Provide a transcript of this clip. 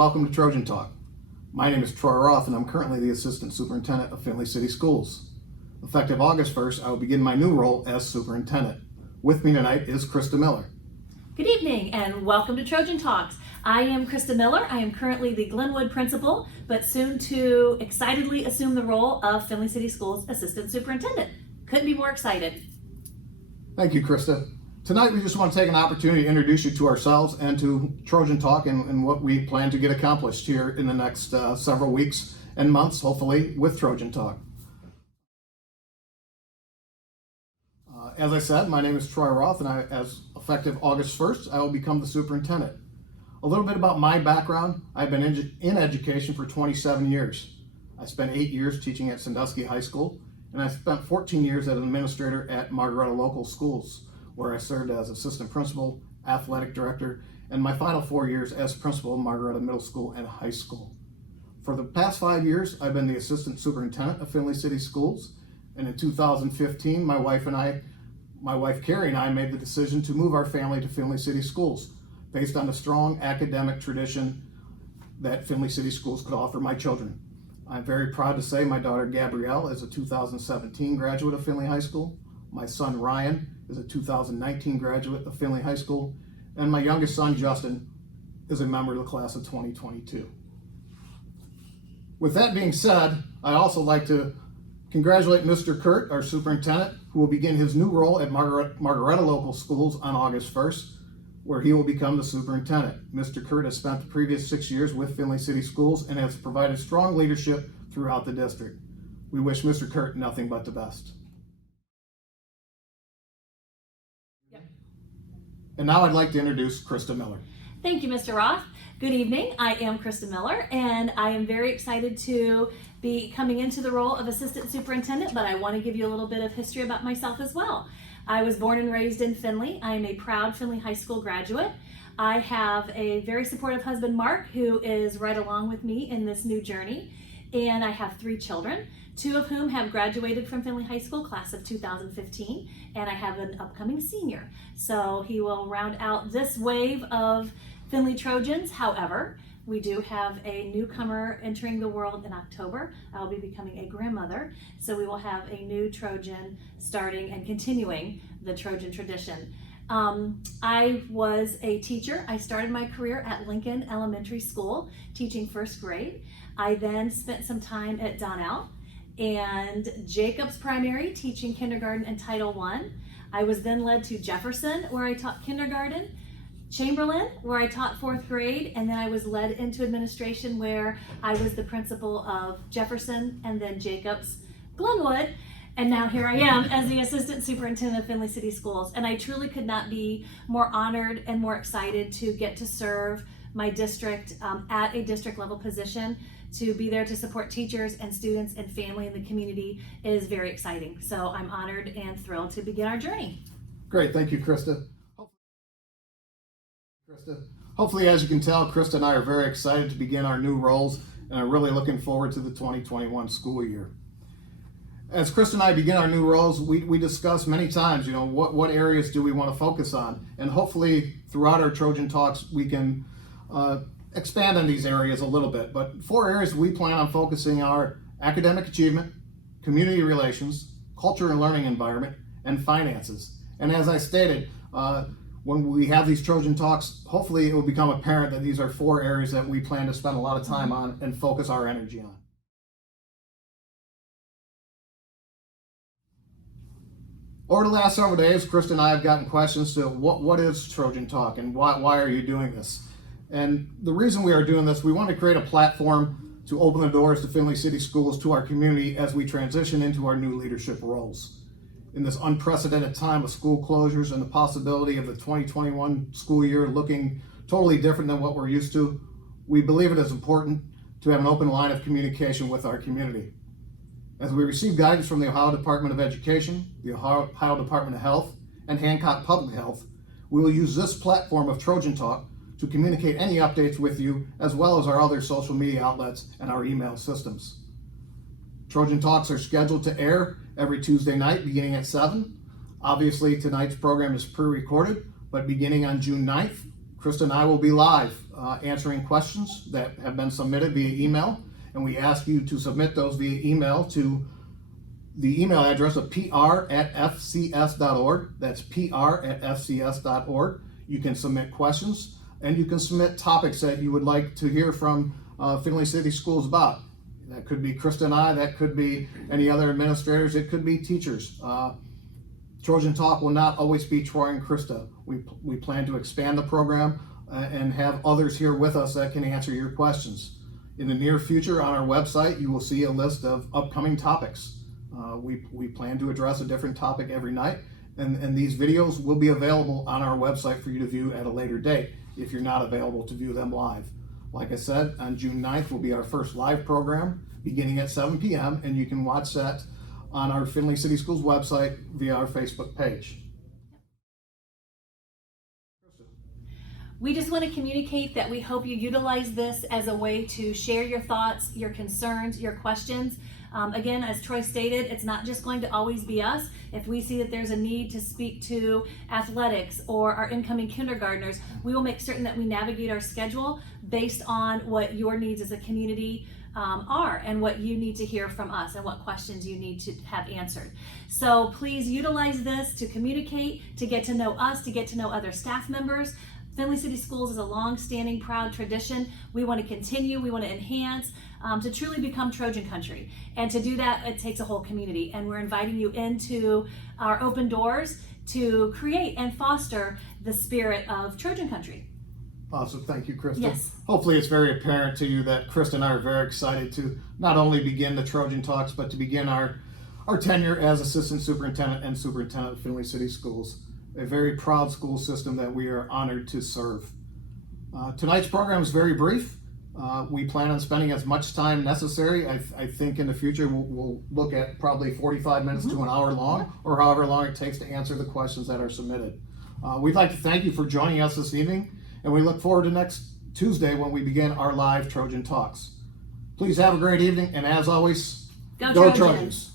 welcome to Trojan Talk. My name is Troy Roth and I'm currently the Assistant Superintendent of Findlay City Schools. Effective August 1st, I will begin my new role as Superintendent. With me tonight is Christa Miller. Good evening and welcome to Trojan Talks. I am Christa Miller. I am currently the Glenwood Principal, but soon to excitedly assume the role of Findlay City Schools Assistant Superintendent. Couldn't be more excited. Thank you, Christa. Tonight we just want to take an opportunity to introduce you to ourselves and to Trojan Talk and what we plan to get accomplished here in the next several weeks and months, hopefully, with Trojan Talk. As I said, my name is Troy Roth, and as effective August 1st, I will become the superintendent. A little bit about my background. I've been in education for 27 years. I spent 8 years teaching at Sandusky High School, and I spent 14 years as an administrator at Margaretta Local Schools, where I served as assistant principal, athletic director, and my final 4 years as principal of Margaretta Middle School and High School. For the past 5 years, I've been the assistant superintendent of Findlay City Schools, and in 2015, my wife Carrie and I made the decision to move our family to Findlay City Schools based on the strong academic tradition that Findlay City Schools could offer my children. I'm very proud to say my daughter Gabrielle is a 2017 graduate of Findlay High School. My son Ryan is a 2019 graduate of Findlay High School, and my youngest son Justin is a member of the class of 2022. With that being said, I'd also like to congratulate Mr. Kurt, our superintendent, who will begin his new role at Margaretta Local Schools on August 1st, where he will become the superintendent. Mr. Kurt has spent the previous 6 years with Findlay City Schools and has provided strong leadership throughout the district. We wish Mr. Kurt nothing but the best. And now I'd like to introduce Christa Miller. Thank you, Mr. Roth. Good evening. I am Christa Miller, and I am very excited to be coming into the role of Assistant Superintendent, but I want to give you a little bit of history about myself as well. I was born and raised in Findlay. I am a proud Findlay High School graduate. I have a very supportive husband, Mark, who is right along with me in this new journey, and I have 3 children, 2 of whom have graduated from Findlay High School, class of 2015, and I have an upcoming senior. So he will round out this wave of Findlay Trojans. However, we do have a newcomer entering the world in October. I'll be becoming a grandmother, so we will have a new Trojan starting and continuing the Trojan tradition. I was a teacher. I started my career at Lincoln Elementary School, teaching 1st grade. I then spent some time at Donnell and Jacobs Primary, teaching kindergarten and Title I. I was then led to Jefferson, where I taught kindergarten, Chamberlain, where I taught 4th grade, and then I was led into administration, where I was the principal of Jefferson and then Jacobs, Glenwood, and now here I am as the Assistant Superintendent of Findlay City Schools. And I truly could not be more honored and more excited to get to serve my district at a district level position. To be there to support teachers and students and family in the community is very exciting. So I'm honored and thrilled to begin our journey. Great, thank you, Christa. Hopefully, as you can tell, Christa and I are very excited to begin our new roles and are really looking forward to the 2021 school year. As Christa and I begin our new roles, we discuss many times, what areas do we want to focus on? And hopefully, throughout our Trojan Talks, we can expand on these areas a little bit. But 4 areas we plan on focusing are academic achievement, community relations, culture and learning environment, and finances. And as I stated, when we have these Trojan Talks, hopefully it will become apparent that these are 4 areas that we plan to spend a lot of time on and focus our energy on. Over the last several days, Christa and I have gotten questions to what is Trojan Talk and why are you doing this? And the reason we are doing this, we want to create a platform to open the doors to Findlay City Schools to our community as we transition into our new leadership roles. In this unprecedented time of school closures and the possibility of the 2021 school year looking totally different than what we're used to, we believe it is important to have an open line of communication with our community. As we receive guidance from the Ohio Department of Education, the Ohio Department of Health, and Hancock Public Health, we will use this platform of Trojan Talk to communicate any updates with you, as well as our other social media outlets and our email systems. Trojan Talks are scheduled to air every Tuesday night beginning at 7. Obviously, tonight's program is pre-recorded, but beginning on June 9th, Christa and I will be live answering questions that have been submitted via email, and we ask you to submit those via email to the email address of pr@fcs.org. That's pr@fcs.org. You can submit questions, and you can submit topics that you would like to hear from Findlay City Schools about. That could be Christa and I, that could be any other administrators, it could be teachers. Trojan Talk will not always be Troy and Christa. We plan to expand the program and have others here with us that can answer your questions. In the near future, on our website, you will see a list of upcoming topics. We plan to address a different topic every night, and these videos will be available on our website for you to view at a later date if you're not available to view them live. Like I said, on June 9th will be our first live program beginning at 7 p.m. and you can watch that on our Findlay City Schools website via our Facebook page. We just want to communicate that we hope you utilize this as a way to share your thoughts, your concerns, your questions. Again, as Troy stated, it's not just going to always be us. If we see that there's a need to speak to athletics or our incoming kindergartners, we will make certain that we navigate our schedule based on what your needs as a community are and what you need to hear from us and what questions you need to have answered. So please utilize this to communicate, to get to know us, to get to know other staff members. Findlay City Schools is a long-standing, proud tradition. We want to continue, we want to enhance, to truly become Trojan country. And to do that, it takes a whole community. And we're inviting you into our open doors to create and foster the spirit of Trojan country. Awesome, thank you, Christa. Yes. Hopefully it's very apparent to you that Christa and I are very excited to not only begin the Trojan Talks, but to begin our tenure as Assistant Superintendent and Superintendent of Findlay City Schools. A very proud school system that we are honored to serve. Tonight's program is very brief. We plan on spending as much time necessary. I think in the future we'll look at probably 45 minutes to an hour long, or however long it takes to answer the questions that are submitted. We'd like to thank you for joining us this evening, and we look forward to next Tuesday when we begin our live Trojan Talks. Please have a great evening, and as always, Go Trojans!